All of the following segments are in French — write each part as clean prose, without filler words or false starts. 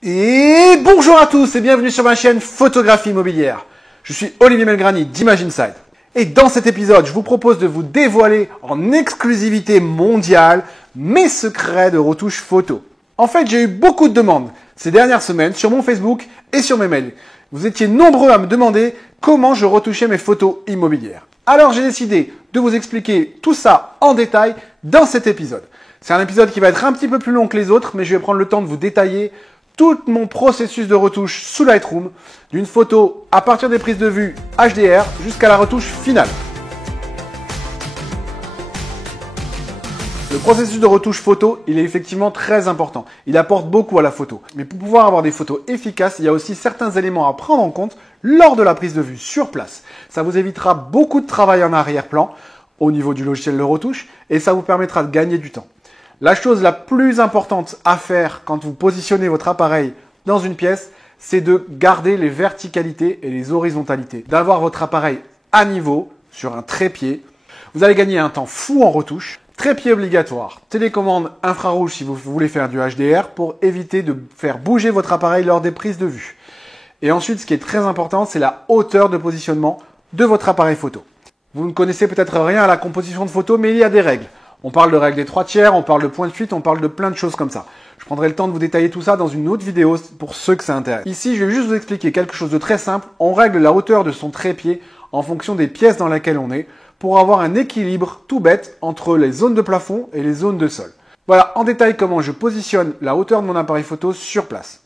Et bonjour à tous et bienvenue sur ma chaîne Photographie Immobilière. Je suis Olivier Melgrani d'Image Inside. Et dans cet épisode, je vous propose de vous dévoiler en exclusivité mondiale mes secrets de retouche photo. En fait, j'ai eu beaucoup de demandes ces dernières semaines sur mon Facebook et sur mes mails. Vous étiez nombreux à me demander comment je retouchais mes photos immobilières. Alors j'ai décidé de vous expliquer tout ça en détail dans cet épisode. C'est un épisode qui va être un petit peu plus long que les autres, mais je vais prendre le temps de vous détailler tout mon processus de retouche sous Lightroom, d'une photo à partir des prises de vue HDR jusqu'à la retouche finale. Le processus de retouche photo, il est effectivement très important. Il apporte beaucoup à la photo. Mais pour pouvoir avoir des photos efficaces, il y a aussi certains éléments à prendre en compte lors de la prise de vue sur place. Ça vous évitera beaucoup de travail en arrière-plan au niveau du logiciel de retouche et ça vous permettra de gagner du temps. La chose la plus importante à faire quand vous positionnez votre appareil dans une pièce, c'est de garder les verticalités et les horizontalités. D'avoir votre appareil à niveau, sur un trépied. Vous allez gagner un temps fou en retouche. Trépied obligatoire. Télécommande infrarouge si vous voulez faire du HDR pour éviter de faire bouger votre appareil lors des prises de vue. Et ensuite, ce qui est très important, c'est la hauteur de positionnement de votre appareil photo. Vous ne connaissez peut-être rien à la composition de photo, mais il y a des règles. On parle de règles des 3/4, on parle de point de fuite, on parle de plein de choses comme ça. Je prendrai le temps de vous détailler tout ça dans une autre vidéo pour ceux que ça intéresse. Ici, je vais juste vous expliquer quelque chose de très simple. On règle la hauteur de son trépied en fonction des pièces dans lesquelles on est pour avoir un équilibre tout bête entre les zones de plafond et les zones de sol. Voilà en détail comment je positionne la hauteur de mon appareil photo sur place.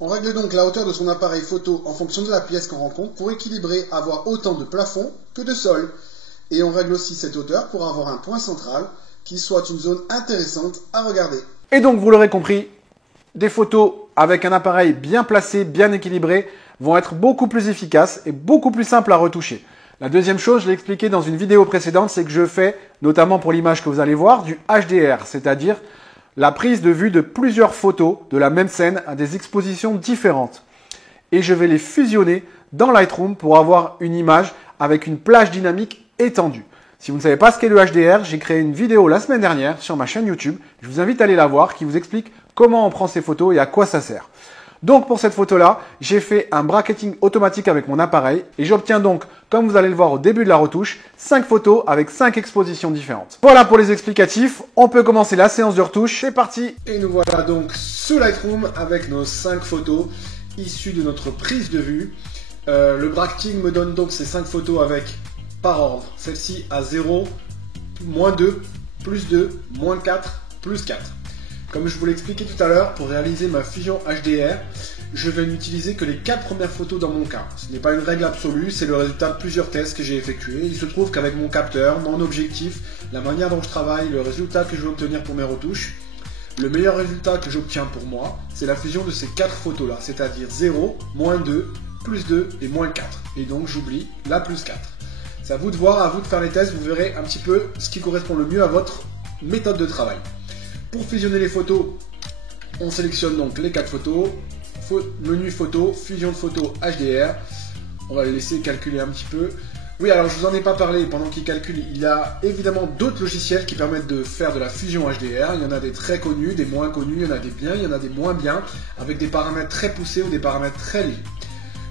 On règle donc la hauteur de son appareil photo en fonction de la pièce qu'on rencontre pour équilibrer, avoir autant de plafond que de sol. Et on règle aussi cette hauteur pour avoir un point central qui soit une zone intéressante à regarder. Et donc, vous l'aurez compris, des photos avec un appareil bien placé, bien équilibré, vont être beaucoup plus efficaces et beaucoup plus simples à retoucher. La deuxième chose, je l'ai expliqué dans une vidéo précédente, c'est que je fais, notamment pour l'image que vous allez voir, du HDR, c'est-à-dire la prise de vue de plusieurs photos de la même scène à des expositions différentes. Et je vais les fusionner dans Lightroom pour avoir une image avec une plage dynamique étendue. Si vous ne savez pas ce qu'est le HDR, j'ai créé une vidéo la semaine dernière sur ma chaîne YouTube. Je vous invite à aller la voir qui vous explique comment on prend ces photos et à quoi ça sert. Donc pour cette photo-là, j'ai fait un bracketing automatique avec mon appareil et j'obtiens donc, comme vous allez le voir au début de la retouche, 5 photos avec 5 expositions différentes. Voilà pour les explicatifs, on peut commencer la séance de retouche, c'est parti. Et nous voilà donc sous Lightroom avec nos 5 photos issues de notre prise de vue. Le bracketing me donne donc ces 5 photos avec, par ordre, celle-ci à 0, moins 2, plus 2, moins 4, plus 4. Comme je vous l'ai expliqué tout à l'heure, pour réaliser ma fusion HDR, je vais n'utiliser que les 4 premières photos dans mon cas. Ce n'est pas une règle absolue, c'est le résultat de plusieurs tests que j'ai effectués. Il se trouve qu'avec mon capteur, mon objectif, la manière dont je travaille, le résultat que je vais obtenir pour mes retouches, le meilleur résultat que j'obtiens pour moi, c'est la fusion de ces 4 photos-là, c'est-à-dire 0, moins 2, plus 2 et moins 4. Et donc j'oublie la plus 4. C'est à vous de voir, à vous de faire les tests, vous verrez un petit peu ce qui correspond le mieux à votre méthode de travail. Pour fusionner les photos, on sélectionne donc les 4 photos, menu photo, fusion de photos HDR. On va les laisser calculer un petit peu. Oui, alors je vous en ai pas parlé pendant qu'il calcule. Il y a évidemment d'autres logiciels qui permettent de faire de la fusion HDR. Il y en a des très connus, des moins connus, il y en a des biens, il y en a des moins bien, avec des paramètres très poussés ou des paramètres très légers.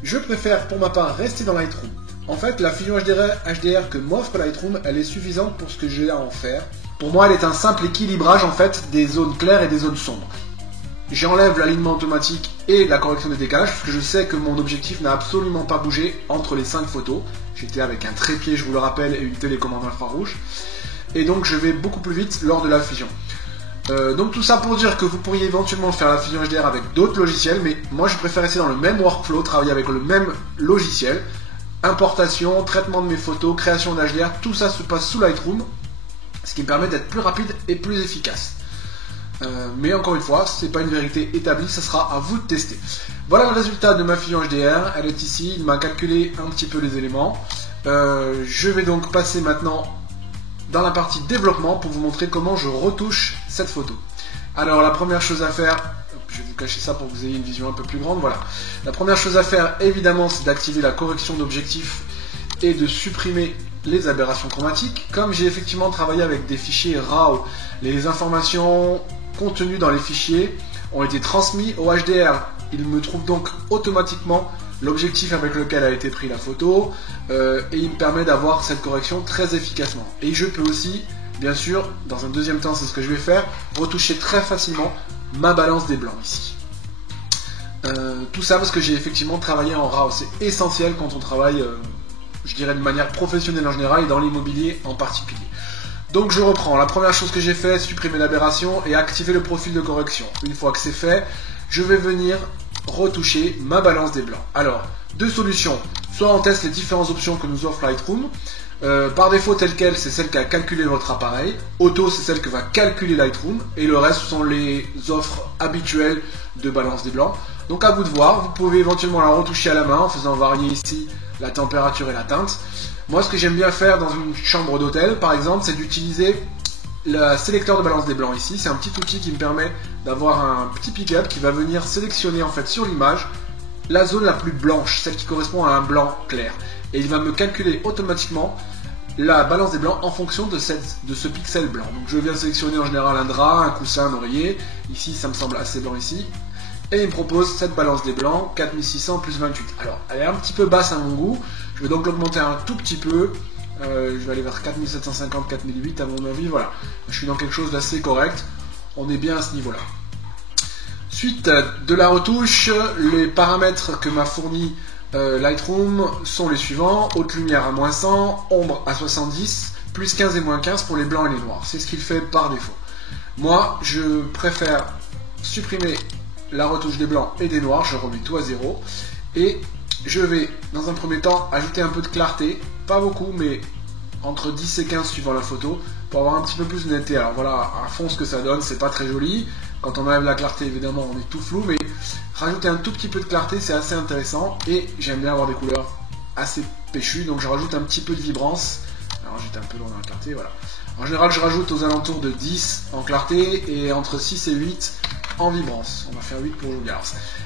Je préfère pour ma part rester dans Lightroom. En fait, la fusion HDR que m'offre Lightroom, elle est suffisante pour ce que j'ai à en faire. Pour moi, elle est un simple équilibrage en fait des zones claires et des zones sombres. J'enlève l'alignement automatique et la correction des décalages parce que je sais que mon objectif n'a absolument pas bougé entre les 5 photos. J'étais avec un trépied, je vous le rappelle, et une télécommande infrarouge. Et donc, je vais beaucoup plus vite lors de la fusion. Donc tout ça pour dire que vous pourriez éventuellement faire la fusion HDR avec d'autres logiciels, mais moi je préfère rester dans le même workflow, travailler avec le même logiciel. Importation, traitement de mes photos, création d'HDR, tout ça se passe sous Lightroom, ce qui me permet d'être plus rapide et plus efficace. Mais encore une fois, ce n'est pas une vérité établie, ça sera à vous de tester. Voilà le résultat de ma fusion HDR, elle est ici, il m'a calculé un petit peu les éléments. Je vais donc passer maintenant dans la partie développement pour vous montrer comment je retouche cette photo. Alors la première chose à faire, je vais vous cacher ça pour que vous ayez une vision un peu plus grande, voilà. La première chose à faire évidemment c'est d'activer la correction d'objectif et de supprimer les aberrations chromatiques. Comme j'ai effectivement travaillé avec des fichiers RAW, les informations contenues dans les fichiers ont été transmises au HDR il me trouve donc automatiquement l'objectif avec lequel a été prise la photo et il me permet d'avoir cette correction très efficacement. Et je peux aussi, bien sûr, dans un deuxième temps, c'est ce que je vais faire, retoucher très facilement ma balance des blancs ici. Tout ça parce que j'ai effectivement travaillé en RAW. C'est essentiel quand on travaille, je dirais de manière professionnelle en général et dans l'immobilier en particulier. Donc je reprends. La première chose que j'ai fait, supprimer l'aberration et activer le profil de correction. Une fois que c'est fait, je vais venir retoucher ma balance des blancs. Alors, deux solutions. Soit on teste les différentes options que nous offre Lightroom. Par défaut, telle quelle, c'est celle qui a calculé votre appareil. Auto, c'est celle que va calculer Lightroom. Et le reste, ce sont les offres habituelles de balance des blancs. Donc à vous de voir. Vous pouvez éventuellement la retoucher à la main en faisant varier ici la température et la teinte. Moi, ce que j'aime bien faire dans une chambre d'hôtel, par exemple, c'est d'utiliser le sélecteur de balance des blancs ici. C'est un petit outil qui me permet d'avoir un petit pick-up qui va venir sélectionner en fait sur l'image la zone la plus blanche, celle qui correspond à un blanc clair. Et il va me calculer automatiquement la balance des blancs en fonction de ce pixel blanc. Donc je viens sélectionner en général un drap, un coussin, un oreiller. Ici, ça me semble assez blanc ici. Et il me propose cette balance des blancs, 4600 plus 28. Alors, elle est un petit peu basse à mon goût. Je vais donc l'augmenter un tout petit peu. Je vais aller vers 4750, 4008 à mon avis. Voilà, je suis dans quelque chose d'assez correct. On est bien à ce niveau-là. Suite de la retouche, les paramètres que m'a fourni Lightroom sont les suivants. Haute lumière à moins 100, ombre à 70, plus 15 et moins 15 pour les blancs et les noirs. C'est ce qu'il fait par défaut. Moi, je préfère supprimer la retouche des blancs et des noirs, je remets tout à 0. Et je vais, dans un premier temps, ajouter un peu de clarté. Pas beaucoup, mais entre 10 et 15 suivant la photo, pour avoir un petit peu plus de netteté. Alors voilà, à fond ce que ça donne, c'est pas très joli. Quand on enlève la clarté, évidemment, on est tout flou, mais rajouter un tout petit peu de clarté, c'est assez intéressant. Et j'aime bien avoir des couleurs assez péchues, donc je rajoute un petit peu de vibrance. Alors j'étais un peu loin dans la clarté, voilà. En général, je rajoute aux alentours de 10 en clarté et entre 6 et 8 en vibrance. On va faire 8 pour joli. Alors,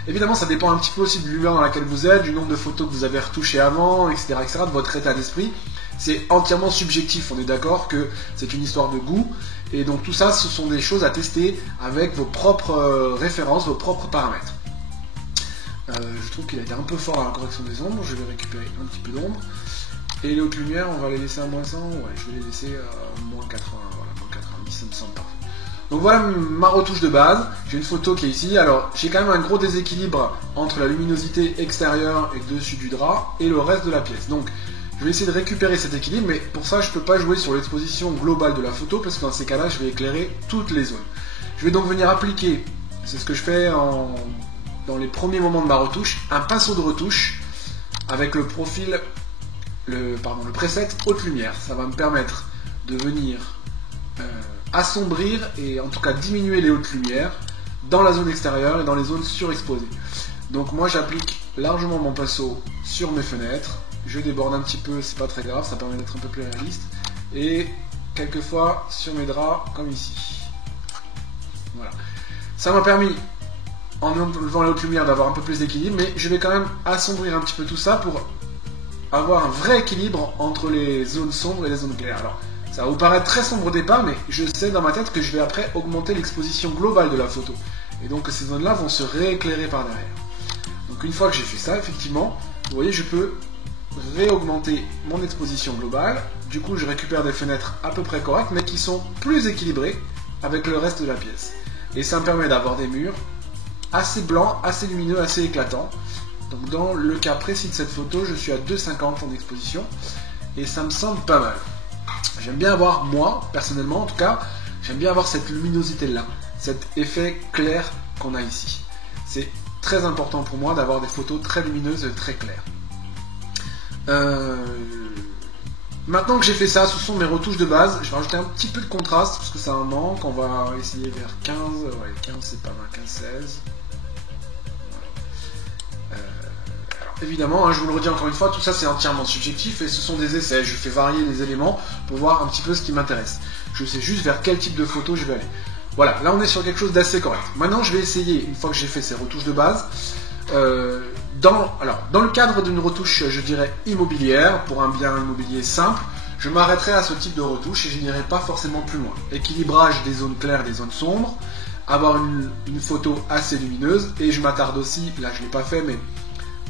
évidemment, ça dépend un petit peu aussi de l'humeur dans laquelle vous êtes, du nombre de photos que vous avez retouchées avant, etc., de votre état d'esprit. C'est entièrement subjectif, on est d'accord que c'est une histoire de goût. Et donc tout ça, ce sont des choses à tester avec vos propres références, vos propres paramètres. Je trouve qu'il a été un peu fort dans la correction des ombres. Je vais récupérer un petit peu d'ombre. Et les hautes lumières, on va les laisser à moins 100. Ouais, je vais les laisser à moins 80. Voilà, moins 90, ça me semble parfait. Donc voilà ma retouche de base. J'ai une photo qui est ici. Alors, j'ai quand même un gros déséquilibre entre la luminosité extérieure et dessus du drap et le reste de la pièce. Donc, je vais essayer de récupérer cet équilibre, mais pour ça, je ne peux pas jouer sur l'exposition globale de la photo, parce que dans ces cas-là, je vais éclairer toutes les zones. Je vais donc venir appliquer, c'est ce que je fais dans les premiers moments de ma retouche, un pinceau de retouche avec le profil, le preset haute lumière. Ça va me permettre de venir assombrir et en tout cas diminuer les hautes lumières dans la zone extérieure et dans les zones surexposées. Donc moi, j'applique largement mon pinceau sur mes fenêtres. Je déborde un petit peu, c'est pas très grave, ça permet d'être un peu plus réaliste. Et quelquefois sur mes draps, comme ici. Voilà. Ça m'a permis, en enlevant la haute lumière, d'avoir un peu plus d'équilibre, mais je vais quand même assombrir un petit peu tout ça pour avoir un vrai équilibre entre les zones sombres et les zones claires. Alors, ça va vous paraître très sombre au départ, mais je sais dans ma tête que je vais après augmenter l'exposition globale de la photo. Et donc ces zones-là vont se rééclairer par derrière. Donc une fois que j'ai fait ça, effectivement, vous voyez, je peux réaugmenter mon exposition globale. Du coup, je récupère des fenêtres à peu près correctes, mais qui sont plus équilibrées avec le reste de la pièce. Et ça me permet d'avoir des murs assez blancs, assez lumineux, assez éclatants. Donc dans le cas précis de cette photo, je suis à 2,50 en exposition, et ça me semble pas mal. J'aime bien avoir, moi, personnellement en tout cas, j'aime bien avoir cette luminosité-là, cet effet clair qu'on a ici. C'est très important pour moi d'avoir des photos très lumineuses et très claires. Maintenant que j'ai fait ça, ce sont mes retouches de base. Je vais rajouter un petit peu de contraste parce que ça en manque. On va essayer vers 15. Ouais, 15 c'est pas mal, 15-16. Alors, évidemment, je vous le redis encore une fois, tout ça c'est entièrement subjectif et ce sont des essais. Je fais varier les éléments pour voir un petit peu ce qui m'intéresse. Je sais juste vers quel type de photo je vais aller. Voilà, là on est sur quelque chose d'assez correct. Maintenant je vais essayer, une fois que j'ai fait ces retouches de base, dans le cadre d'une retouche, je dirais immobilière, pour un bien immobilier simple, je m'arrêterai à ce type de retouche et je n'irai pas forcément plus loin. Équilibrage des zones claires et des zones sombres, avoir une photo assez lumineuse. Et je m'attarde aussi, là je ne l'ai pas fait, mais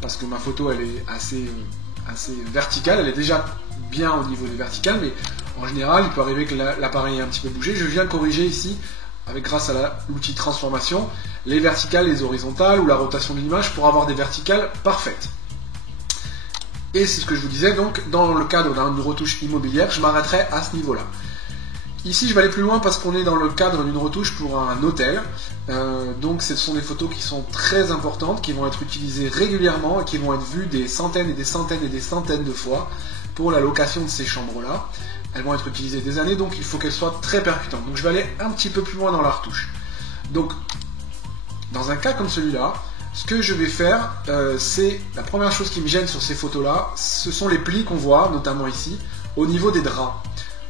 parce que ma photo elle est assez verticale, elle est déjà bien au niveau des verticales, mais en général il peut arriver que l'appareil ait un petit peu bougé. Je viens corriger ici, grâce à l'outil transformation, les verticales, les horizontales ou la rotation de l'image pour avoir des verticales parfaites. Et c'est ce que je vous disais, donc dans le cadre d'une retouche immobilière, je m'arrêterai à ce niveau-là. Ici, je vais aller plus loin parce qu'on est dans le cadre d'une retouche pour un hôtel. Donc, ce sont des photos qui sont très importantes, qui vont être utilisées régulièrement et qui vont être vues des centaines et des centaines et des centaines de fois pour la location de ces chambres-là. Elles vont être utilisées des années, donc il faut qu'elles soient très percutantes. Donc, je vais aller un petit peu plus loin dans la retouche. Donc, dans un cas comme celui-là, ce que je vais faire, c'est la première chose qui me gêne sur ces photos-là, ce sont les plis qu'on voit, notamment ici, au niveau des draps.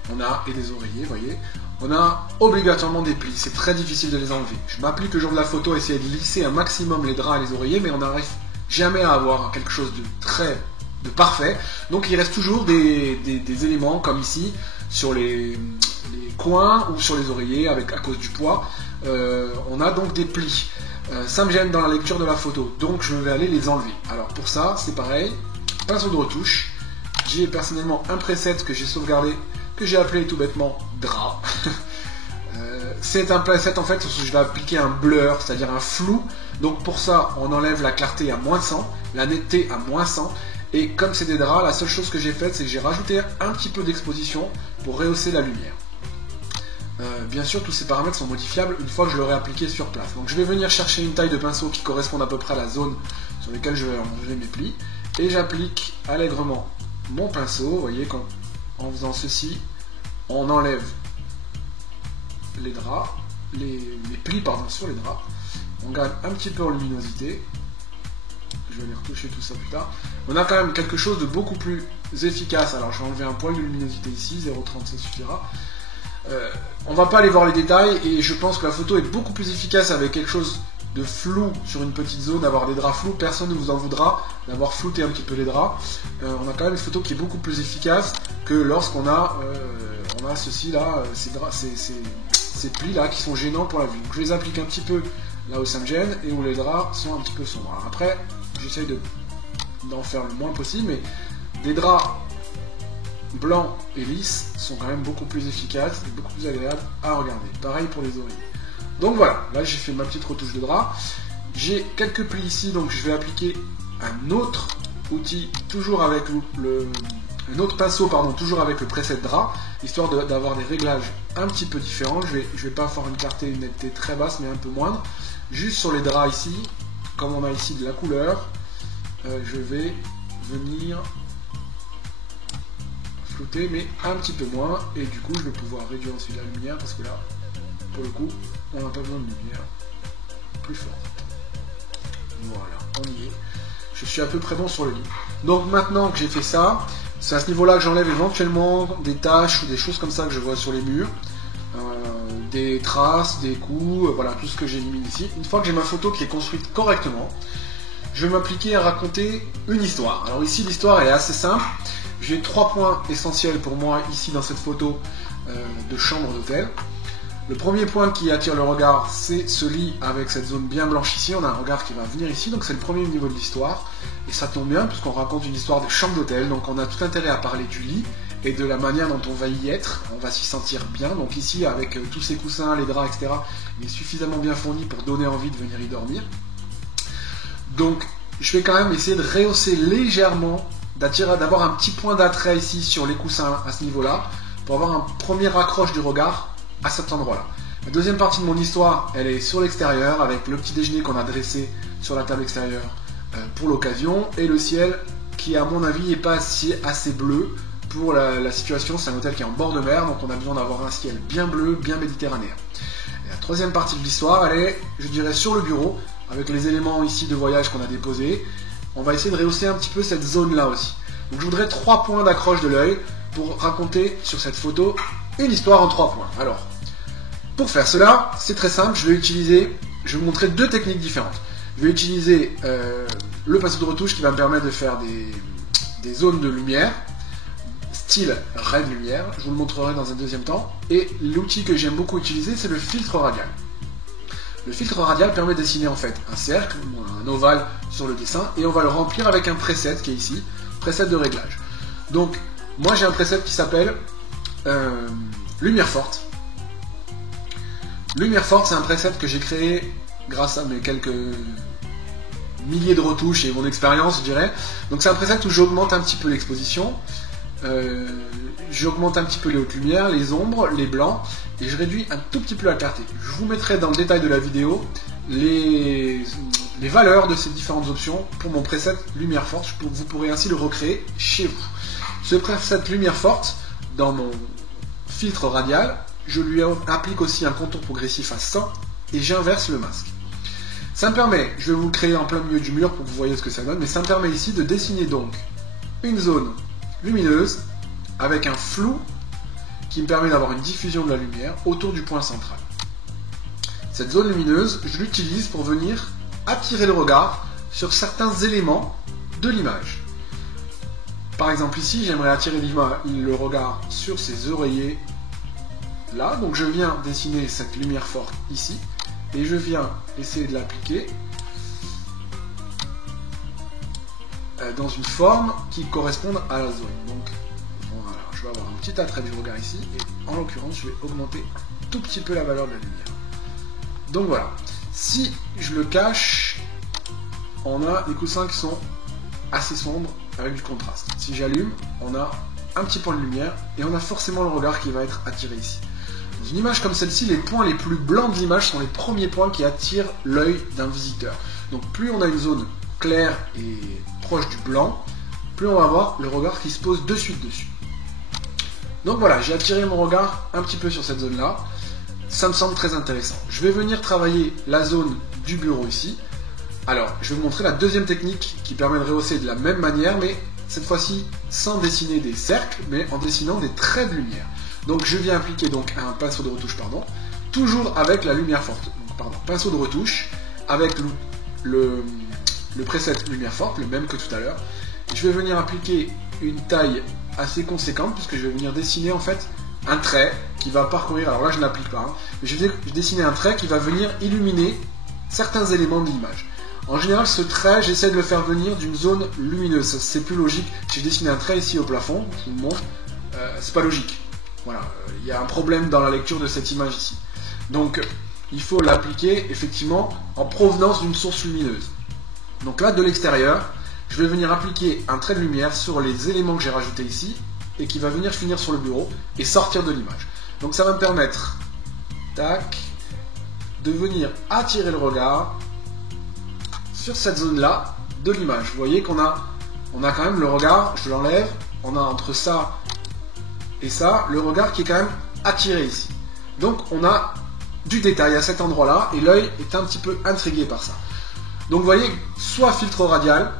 On a, et des oreillers, vous voyez, on a obligatoirement des plis, c'est très difficile de les enlever. Je m'applique le jour de la photo à essayer de lisser un maximum les draps et les oreillers, mais on n'arrive jamais à avoir quelque chose de parfait. Donc il reste toujours des éléments comme ici, sur les coins ou sur les oreillers, à cause du poids. On a donc des plis. Ça me gêne dans la lecture de la photo, donc je vais aller les enlever. Alors pour ça, c'est pareil, pinceau de retouche. J'ai personnellement un preset que j'ai sauvegardé, que j'ai appelé tout bêtement drap. C'est un preset en fait où je vais appliquer un blur, c'est-à-dire un flou. Donc pour ça, on enlève la clarté à moins 100, la netteté à moins 100. Et comme c'est des draps, la seule chose que j'ai faite, c'est que j'ai rajouté un petit peu d'exposition pour rehausser la lumière. Bien sûr, tous ces paramètres sont modifiables une fois que je l'aurai appliqué sur place. Donc je vais venir chercher une taille de pinceau qui corresponde à peu près à la zone sur laquelle je vais enlever mes plis. Et j'applique allègrement mon pinceau. Vous voyez, en faisant ceci, on enlève les draps, les plis sur les draps. On gagne un petit peu en luminosité. Je vais aller retoucher tout ça plus tard. On a quand même quelque chose de beaucoup plus efficace. Alors je vais enlever un poil de luminosité ici, 0,30 ça suffira. On va pas aller voir les détails et je pense que la photo est beaucoup plus efficace avec quelque chose de flou sur une petite zone, d'avoir des draps flous. Personne ne vous en voudra d'avoir flouté un petit peu les draps. On a quand même une photo qui est beaucoup plus efficace que lorsqu'on a, ceci là, ces plis là qui sont gênants pour la vue. Donc je les applique un petit peu là où ça me gêne et où les draps sont un petit peu sombres. Alors après, j'essaye d'en faire le moins possible, mais des draps blancs et lisses sont quand même beaucoup plus efficaces et beaucoup plus agréables à regarder. Pareil pour les oreillers. Donc voilà, là j'ai fait ma petite retouche de drap. J'ai quelques plis ici, donc je vais appliquer un autre outil, toujours avec un autre pinceau, pardon, toujours avec le preset drap, histoire d'avoir des réglages un petit peu différents. Je vais pas avoir une clarté et une netteté très basse, mais un peu moindre. Juste sur les draps ici, comme on a ici de la couleur, je vais venir flouter, mais un petit peu moins, et du coup je vais pouvoir réduire ensuite la lumière, parce que là, pour le coup, on n'a pas besoin de lumière plus forte. Voilà, on y est. Je suis à peu près bon sur le lit. Donc maintenant que j'ai fait ça, c'est à ce niveau-là que j'enlève éventuellement des taches ou des choses comme ça que je vois sur les murs, des traces, des coups, voilà, tout ce que j'élimine ici. Une fois que j'ai ma photo qui est construite correctement, je vais m'appliquer à raconter une histoire. Alors ici, l'histoire elle est assez simple. J'ai 3 points essentiels pour moi ici dans cette photo de chambre d'hôtel. Le premier point qui attire le regard, c'est ce lit avec cette zone bien blanche ici. On a un regard qui va venir ici, donc c'est le premier niveau de l'histoire. Et ça tombe bien, puisqu'on raconte une histoire de chambre d'hôtel, donc on a tout intérêt à parler du lit et de la manière dont on va y être. On va s'y sentir bien. Donc ici, avec tous ces coussins, les draps, etc., il est suffisamment bien fourni pour donner envie de venir y dormir. Donc, je vais quand même essayer de rehausser légèrement, d'avoir un petit point d'attrait ici sur les coussins à ce niveau-là, pour avoir un premier accroche du regard à cet endroit-là. La deuxième partie de mon histoire, elle est sur l'extérieur, avec le petit déjeuner qu'on a dressé sur la table extérieure pour l'occasion, et le ciel qui, à mon avis, n'est pas assez bleu pour la situation. C'est un hôtel qui est en bord de mer, donc on a besoin d'avoir un ciel bien bleu, bien méditerranéen. Et la troisième partie de l'histoire, elle est, je dirais, sur le bureau, avec les éléments ici de voyage qu'on a déposés. On va essayer de rehausser un petit peu cette zone-là aussi. Donc je voudrais 3 points d'accroche de l'œil pour raconter sur cette photo une histoire en 3 points. Alors, pour faire cela, c'est très simple, je vais vous montrer 2 techniques différentes. Je vais utiliser le pinceau de retouche qui va me permettre de faire des zones de lumière, style ray de lumière, je vous le montrerai dans un deuxième temps. Et l'outil que j'aime beaucoup utiliser, c'est le filtre radial. Le filtre radial permet de dessiner en fait un cercle, un ovale sur le dessin, et on va le remplir avec un preset qui est ici, preset de réglage. Donc, moi j'ai un preset qui s'appelle Lumière forte. Lumière forte, c'est un preset que j'ai créé grâce à mes quelques milliers de retouches et mon expérience, je dirais. Donc c'est un preset où j'augmente un petit peu l'exposition, j'augmente un petit peu les hautes lumières, les ombres, les blancs, et je réduis un tout petit peu la clarté. Je vous mettrai dans le détail de la vidéo les valeurs de ces différentes options pour mon preset lumière forte. Vous pourrez ainsi le recréer chez vous. Ce preset lumière forte, dans mon filtre radial, je lui applique aussi un contour progressif à 100 et j'inverse le masque. Ça me permet, je vais vous le créer en plein milieu du mur pour que vous voyez ce que ça donne, mais ça me permet ici de dessiner donc une zone lumineuse avec un flou qui me permet d'avoir une diffusion de la lumière autour du point central. Cette zone lumineuse, je l'utilise pour venir attirer le regard sur certains éléments de l'image. Par exemple ici, j'aimerais attirer le regard sur ces oreillers là, donc je viens dessiner cette lumière forte ici, et je viens essayer de l'appliquer dans une forme qui corresponde à la zone. Donc voilà, je vais avoir un petit attrait du regard ici, et en l'occurrence je vais augmenter un tout petit peu la valeur de la lumière. Donc voilà, si je le cache, on a des coussins qui sont assez sombres avec du contraste. Si j'allume, on a un petit point de lumière et on a forcément le regard qui va être attiré ici. Dans une image comme celle-ci, les points les plus blancs de l'image sont les premiers points qui attirent l'œil d'un visiteur. Donc plus on a une zone claire et proche du blanc, plus on va avoir le regard qui se pose de suite dessus. Donc voilà, j'ai attiré mon regard un petit peu sur cette zone-là. Ça me semble très intéressant. Je vais venir travailler la zone du bureau ici. Alors, je vais vous montrer la deuxième technique qui permet de rehausser de la même manière, mais cette fois-ci sans dessiner des cercles, mais en dessinant des traits de lumière. Donc je viens appliquer donc un pinceau de retouche, toujours avec la lumière forte. Donc, pinceau de retouche avec le preset lumière forte, le même que tout à l'heure. Je vais venir appliquer une taille assez conséquente, puisque je vais venir dessiner en fait un trait qui va parcourir, alors là je n'applique pas, mais je vais dessiner un trait qui va venir illuminer certains éléments de l'image. En général, ce trait, j'essaie de le faire venir d'une zone lumineuse. C'est plus logique. Si je dessine un trait ici au plafond, je vous le montre, c'est pas logique. Voilà, il y a un problème dans la lecture de cette image ici. Donc, il faut l'appliquer effectivement en provenance d'une source lumineuse. Donc là, de l'extérieur, je vais venir appliquer un trait de lumière sur les éléments que j'ai rajoutés ici et qui va venir finir sur le bureau et sortir de l'image. Donc ça va me permettre, tac, de venir attirer le regard sur cette zone-là de l'image. Vous voyez qu'on a quand même le regard, je l'enlève, on a entre ça et ça, le regard qui est quand même attiré ici. Donc on a du détail à cet endroit-là, et l'œil est un petit peu intrigué par ça. Donc vous voyez, soit filtre radial,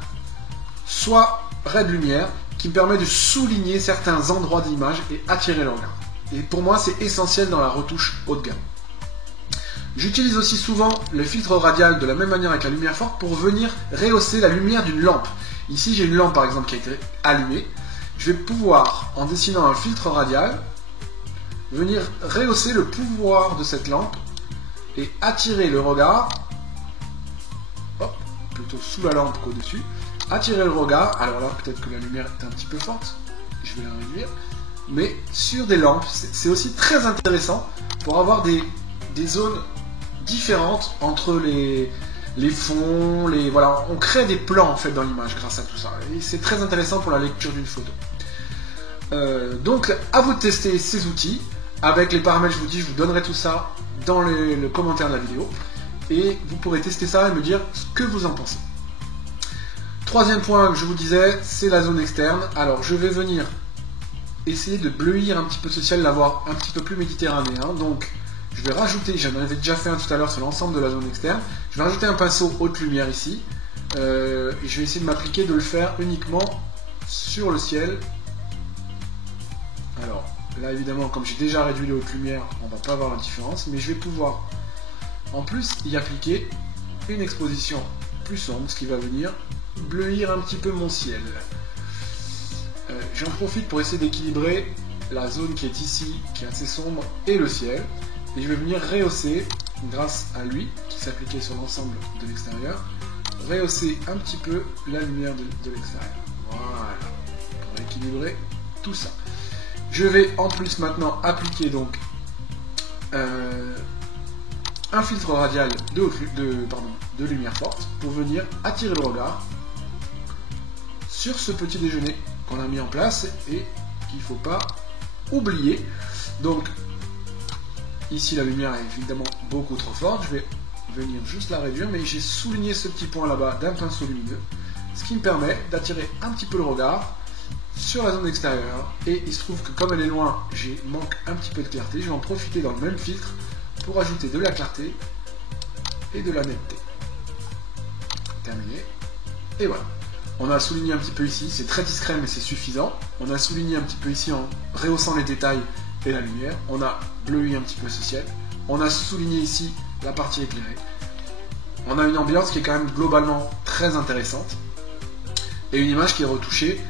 soit ray de lumière, qui me permet de souligner certains endroits de l'image et attirer le regard. Et pour moi, c'est essentiel dans la retouche haut de gamme. J'utilise aussi souvent le filtre radial de la même manière avec la lumière forte pour venir rehausser la lumière d'une lampe. Ici, j'ai une lampe par exemple qui a été allumée. Je vais pouvoir, en dessinant un filtre radial, venir rehausser le pouvoir de cette lampe et attirer le regard, hop, plutôt sous la lampe qu'au-dessus, attirer le regard, alors là peut-être que la lumière est un petit peu forte, je vais la réduire, mais sur des lampes, c'est aussi très intéressant pour avoir des zones différentes entre les fonds, voilà, on crée des plans en fait dans l'image grâce à tout ça, et c'est très intéressant pour la lecture d'une photo. Donc à vous de tester ces outils, avec les paramètres je vous donnerai tout ça dans le commentaire de la vidéo, et vous pourrez tester ça et me dire ce que vous en pensez. Troisième point que je vous disais, c'est la zone externe. Alors je vais venir essayer de bleuir un petit peu ce ciel, l'avoir un petit peu plus méditerranéen, donc je vais rajouter, j'en avais déjà fait un tout à l'heure sur l'ensemble de la zone externe, je vais rajouter un pinceau haute lumière ici, et je vais essayer de m'appliquer de le faire uniquement sur le ciel. Alors là évidemment, comme j'ai déjà réduit les hautes lumières, on va pas voir la différence, mais je vais pouvoir en plus y appliquer une exposition plus sombre, ce qui va venir bleuir un petit peu mon ciel. J'en profite pour essayer d'équilibrer la zone qui est ici, qui est assez sombre, et le ciel. Et je vais venir rehausser grâce à lui, qui s'appliquait sur l'ensemble de l'extérieur, rehausser un petit peu la lumière de l'extérieur. Voilà, pour équilibrer tout ça. Je vais en plus maintenant appliquer donc un filtre radial de lumière forte pour venir attirer le regard sur ce petit déjeuner qu'on a mis en place et qu'il ne faut pas oublier. Donc ici la lumière est évidemment beaucoup trop forte, je vais venir juste la réduire, mais j'ai souligné ce petit point là-bas d'un pinceau lumineux, ce qui me permet d'attirer un petit peu le regard sur la zone extérieure, et il se trouve que comme elle est loin, j'ai manque un petit peu de clarté, je vais en profiter dans le même filtre pour ajouter de la clarté et de la netteté. Terminé, et voilà. On a souligné un petit peu ici, c'est très discret mais c'est suffisant. On a souligné un petit peu ici en rehaussant les détails et la lumière. On a bleui un petit peu ce ciel. On a souligné ici la partie éclairée. On a une ambiance qui est quand même globalement très intéressante. Et une image qui est retouchée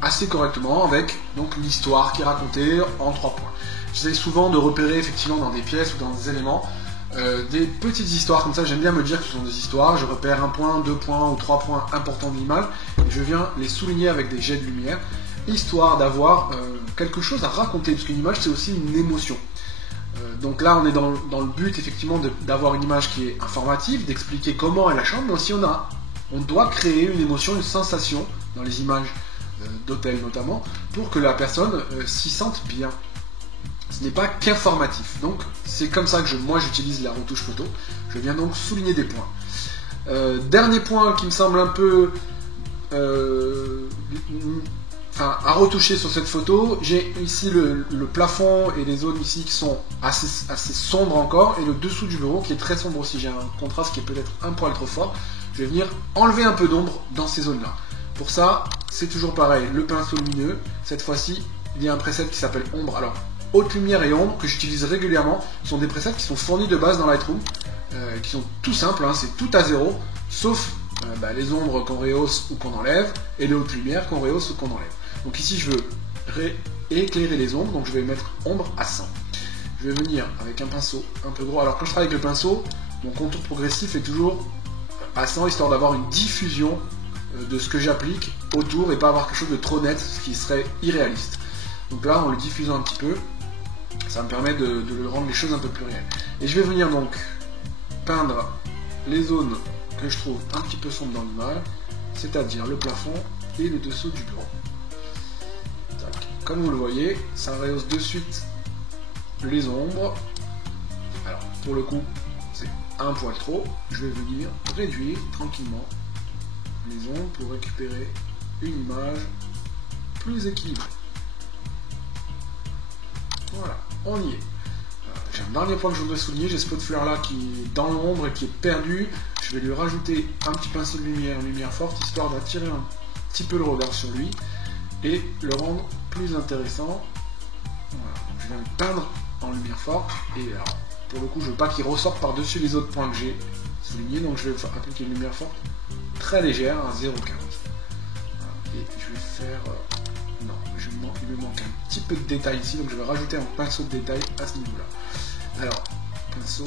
assez correctement avec donc l'histoire qui est racontée en 3 points. J'essaie souvent de repérer effectivement dans des pièces ou dans des éléments des petites histoires comme ça. J'aime bien me dire que ce sont des histoires. Je repère 1 point, 2 points ou 3 points importants de l'image et je viens les souligner avec des jets de lumière, histoire d'avoir quelque chose à raconter, parce qu'une image c'est aussi une émotion. Donc là on est dans le but effectivement d'avoir une image qui est informative, d'expliquer comment est la chambre, mais aussi on doit créer une émotion, une sensation dans les images d'hôtel notamment, pour que la personne s'y sente bien. Ce n'est pas qu'informatif. Donc c'est comme ça que moi j'utilise la retouche photo. Je viens donc souligner des points. Dernier point qui me semble un peu à retoucher sur cette photo, j'ai ici le plafond et les zones ici qui sont assez sombres encore, et le dessous du bureau qui est très sombre aussi. J'ai un contraste qui est peut-être un poil trop fort. Je vais venir enlever un peu d'ombre dans ces zones là. Pour ça, c'est toujours pareil, le pinceau lumineux. Cette fois-ci, il y a un preset qui s'appelle ombre. Alors, haute lumière et ombre, que j'utilise régulièrement, sont des presets qui sont fournis de base dans Lightroom, qui sont tout simples, hein, c'est tout à zéro, sauf les ombres qu'on rehausse ou qu'on enlève, et les hautes lumières qu'on rehausse ou qu'on enlève. Donc ici, je veux éclairer les ombres, donc je vais mettre ombre à 100. Je vais venir avec un pinceau un peu gros. Alors quand je travaille avec le pinceau, mon contour progressif est toujours à 100, histoire d'avoir une diffusion de ce que j'applique autour et pas avoir quelque chose de trop net, ce qui serait irréaliste. Donc là, en le diffusant un petit peu, ça me permet de rendre les choses un peu plus réelles. Et je vais venir donc peindre les zones que je trouve un petit peu sombres dans l'image, c'est-à-dire le plafond et le dessous du bureau. Tac. Comme vous le voyez, ça rehausse de suite les ombres. Alors, pour le coup, c'est un poil trop. Je vais venir réduire tranquillement les ombres pour récupérer une image plus équilibrée. Voilà, on y est. J'ai un dernier point que je voudrais souligner, j'ai ce pot de fleurs là qui est dans l'ombre et qui est perdu. Je vais lui rajouter un petit pinceau de lumière, une lumière forte, histoire d'attirer un petit peu le regard sur lui et le rendre plus intéressant. Voilà, donc je viens le peindre en lumière forte, et alors, pour le coup je veux pas qu'il ressorte par-dessus les autres points que j'ai soulignés, donc je vais appliquer une lumière forte très légère à 0,15. Voilà, et je vais faire... non, il me manque un petit peu de détail ici, donc je vais rajouter un pinceau de détail à ce niveau-là. Alors, pinceau,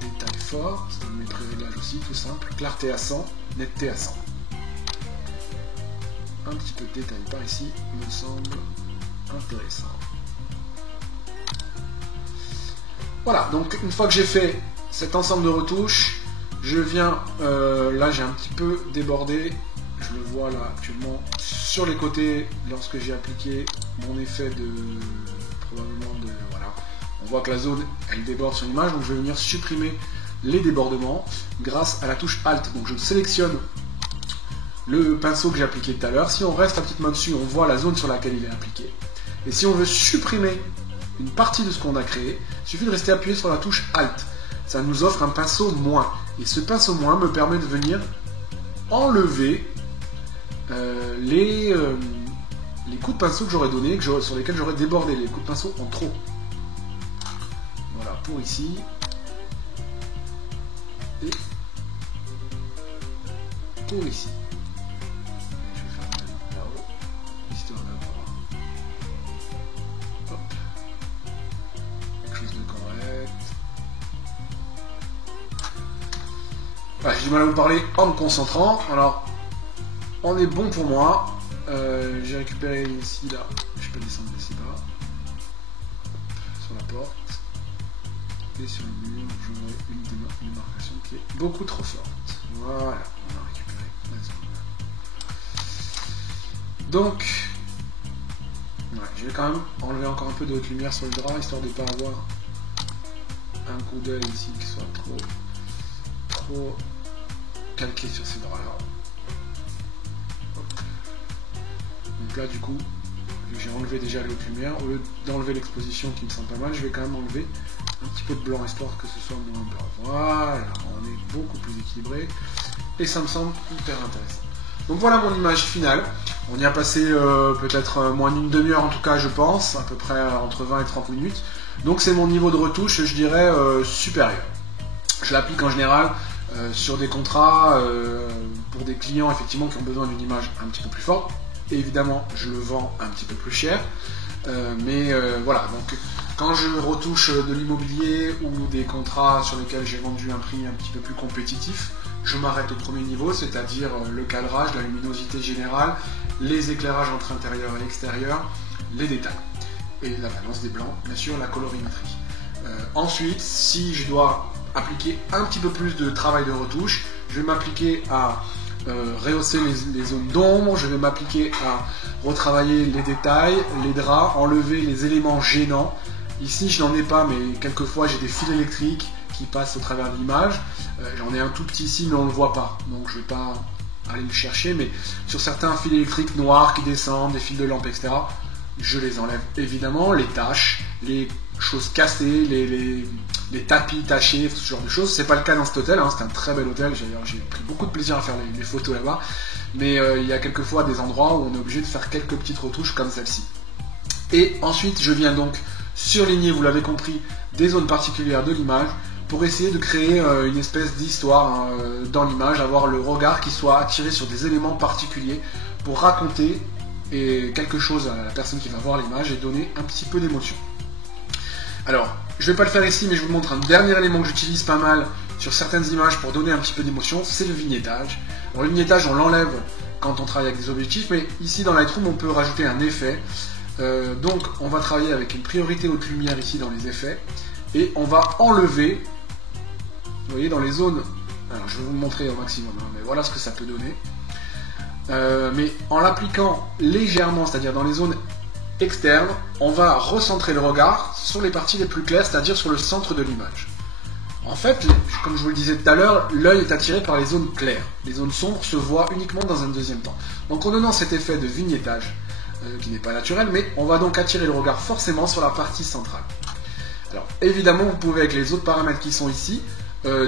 détail fort, c'est un de mes préréglages aussi, tout simple, clarté à 100, netteté à 100. Un petit peu de détail par ici me semble intéressant. Voilà, donc une fois que j'ai fait cet ensemble de retouches, je viens, là j'ai un petit peu débordé, je le vois là actuellement sur les côtés lorsque j'ai appliqué mon effet voilà, on voit que la zone elle déborde sur l'image, donc je vais venir supprimer les débordements grâce à la touche Alt. Donc je sélectionne le pinceau que j'ai appliqué tout à l'heure, si on reste la petite main dessus, on voit la zone sur laquelle il est appliqué, et si on veut supprimer une partie de ce qu'on a créé, il suffit de rester appuyé sur la touche Alt. Ça nous offre un pinceau moins, et ce pinceau moins me permet de venir enlever les coups de pinceau que j'aurais donné, sur lesquels j'aurais débordé, les coups de pinceau en trop. Voilà, pour ici. Et pour ici. Je vais faire là-haut, histoire d'avoir quelque chose de correct. du mal à vous parler en me concentrant. Alors, on est bon pour moi. J'ai récupéré ici, là. Je peux descendre ici bas. Sur la porte. Et sur le mur, j'aurai une démarcation qui est beaucoup trop forte. Voilà, on a récupéré la zone. Donc, ouais, je vais quand même enlever encore un peu de haute lumière sur le drap, histoire de ne pas avoir un coup d'œil ici qui soit trop calqué sur ces draps-là. Donc là, du coup, j'ai enlevé déjà la haute lumière. Au lieu d'enlever l'exposition qui me semble pas mal, je vais quand même enlever un petit peu de blanc, histoire que ce soit moins blanc. Voilà, on est beaucoup plus équilibré. Et ça me semble hyper intéressant. Donc voilà mon image finale. On y a passé peut-être moins d'une demi-heure en tout cas, je pense, à peu près entre 20 et 30 minutes. Donc c'est mon niveau de retouche, je dirais, supérieur. Je l'applique en général sur des contrats pour des clients effectivement qui ont besoin d'une image un petit peu plus forte. Et évidemment, je le vends un petit peu plus cher. Voilà, donc quand je retouche de l'immobilier ou des contrats sur lesquels j'ai vendu un prix un petit peu plus compétitif, je m'arrête au premier niveau, c'est-à-dire le cadrage, la luminosité générale, les éclairages entre intérieur et extérieur, les détails. Et la balance des blancs, bien sûr, la colorimétrie. Ensuite, si je dois appliquer un petit peu plus de travail de retouche, je vais m'appliquer à rehausser les zones d'ombre, je vais m'appliquer à retravailler les détails, les draps, enlever les éléments gênants. Ici, je n'en ai pas, mais quelquefois, j'ai des fils électriques qui passent au travers de l'image. J'en ai un tout petit ici, mais on ne le voit pas, donc je ne vais pas aller le chercher, mais sur certains fils électriques noirs qui descendent, des fils de lampe, etc., je les enlève évidemment, les taches, les choses cassées, les tapis tachés, ce genre de choses. C'est pas le cas dans cet hôtel, hein, c'est un très bel hôtel, j'ai pris beaucoup de plaisir à faire les photos là-bas, mais il y a quelquefois des endroits où on est obligé de faire quelques petites retouches comme celle-ci. Et ensuite, je viens donc surligner, vous l'avez compris, des zones particulières de l'image, pour essayer de créer une espèce d'histoire dans l'image, avoir le regard qui soit attiré sur des éléments particuliers pour raconter quelque chose à la personne qui va voir l'image et donner un petit peu d'émotion. Alors, je ne vais pas le faire ici, mais je vous montre un dernier élément que j'utilise pas mal sur certaines images pour donner un petit peu d'émotion, c'est le vignettage. Alors le vignettage, on l'enlève quand on travaille avec des objectifs, mais ici dans Lightroom, on peut rajouter un effet. Donc, on va travailler avec une priorité haute lumière ici dans les effets, et on va enlever, vous voyez, dans les zones, alors je vais vous le montrer au maximum, hein, mais voilà ce que ça peut donner. Mais en l'appliquant légèrement, c'est-à-dire dans les zones externes, on va recentrer le regard sur les parties les plus claires, c'est-à-dire sur le centre de l'image. En fait, comme je vous le disais tout à l'heure, l'œil est attiré par les zones claires. Les zones sombres se voient uniquement dans un deuxième temps. Donc en donnant cet effet de vignettage, qui n'est pas naturel, mais on va donc attirer le regard forcément sur la partie centrale. Alors évidemment, vous pouvez avec les autres paramètres qui sont ici,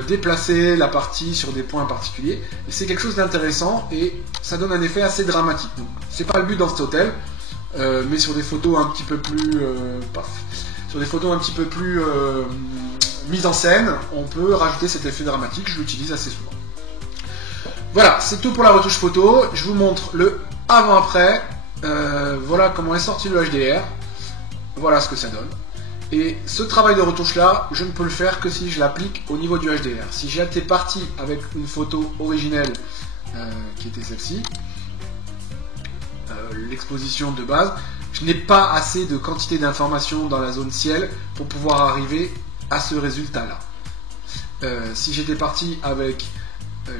déplacer la partie sur des points particuliers, et c'est quelque chose d'intéressant et ça donne un effet assez dramatique. Donc c'est pas le but dans cet hôtel, mais sur des photos un petit peu plus mises en scène, on peut rajouter cet effet dramatique, je l'utilise assez souvent. Voilà, c'est tout pour la retouche photo, je vous montre le avant-après, voilà comment est sorti le HDR, voilà ce que ça donne. Et ce travail de retouche là, je ne peux le faire que si je l'applique au niveau du HDR. Si j'étais parti avec une photo originelle qui était celle-ci, l'exposition de base, je n'ai pas assez de quantité d'informations dans la zone ciel pour pouvoir arriver à ce résultat là. Si j'étais parti avec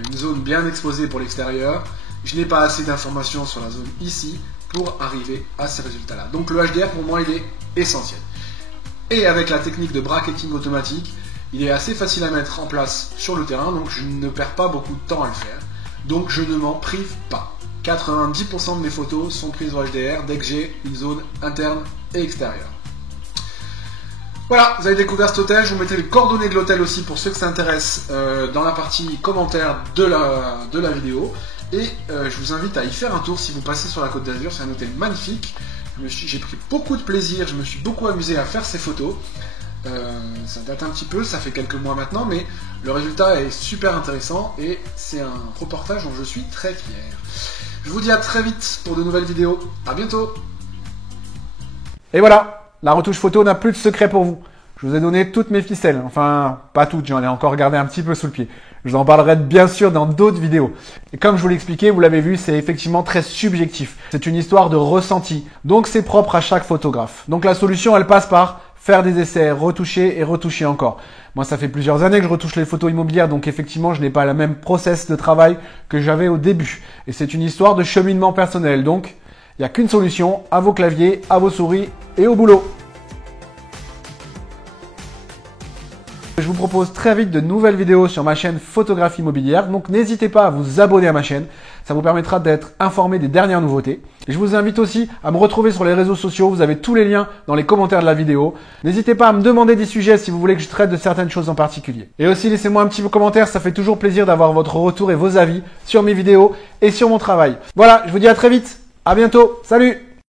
une zone bien exposée pour l'extérieur, je n'ai pas assez d'informations sur la zone ici pour arriver à ces résultats là. Donc le HDR pour moi il est essentiel. Et avec la technique de bracketing automatique, il est assez facile à mettre en place sur le terrain, donc je ne perds pas beaucoup de temps à le faire. Donc je ne m'en prive pas. 90% de mes photos sont prises au HDR dès que j'ai une zone interne et extérieure. Voilà, vous avez découvert cet hôtel, je vous mettais les coordonnées de l'hôtel aussi pour ceux que ça intéresse dans la partie commentaire de la vidéo. Et je vous invite à y faire un tour si vous passez sur la Côte d'Azur, c'est un hôtel magnifique. J'ai pris beaucoup de plaisir, je me suis beaucoup amusé à faire ces photos. Ça date un petit peu, ça fait quelques mois maintenant, mais le résultat est super intéressant et c'est un reportage dont je suis très fier. Je vous dis à très vite pour de nouvelles vidéos. À bientôt. Et voilà, la retouche photo n'a plus de secret pour vous. Je vous ai donné toutes mes ficelles, enfin pas toutes, j'en ai encore gardé un petit peu sous le pied. Je vous en parlerai bien sûr dans d'autres vidéos. Et comme je vous l'expliquais, vous l'avez vu, c'est effectivement très subjectif. C'est une histoire de ressenti. Donc c'est propre à chaque photographe. Donc la solution, elle passe par faire des essais, retoucher et retoucher encore. Moi, ça fait plusieurs années que je retouche les photos immobilières, donc effectivement, je n'ai pas le même process de travail que j'avais au début. Et c'est une histoire de cheminement personnel. Donc, il n'y a qu'une solution, à vos claviers, à vos souris et au boulot. Je vous propose très vite de nouvelles vidéos sur ma chaîne Photographie Immobilière, donc n'hésitez pas à vous abonner à ma chaîne, ça vous permettra d'être informé des dernières nouveautés. Et je vous invite aussi à me retrouver sur les réseaux sociaux, vous avez tous les liens dans les commentaires de la vidéo. N'hésitez pas à me demander des sujets si vous voulez que je traite de certaines choses en particulier. Et aussi laissez-moi un petit commentaire, ça fait toujours plaisir d'avoir votre retour et vos avis sur mes vidéos et sur mon travail. Voilà, je vous dis à très vite, à bientôt, salut!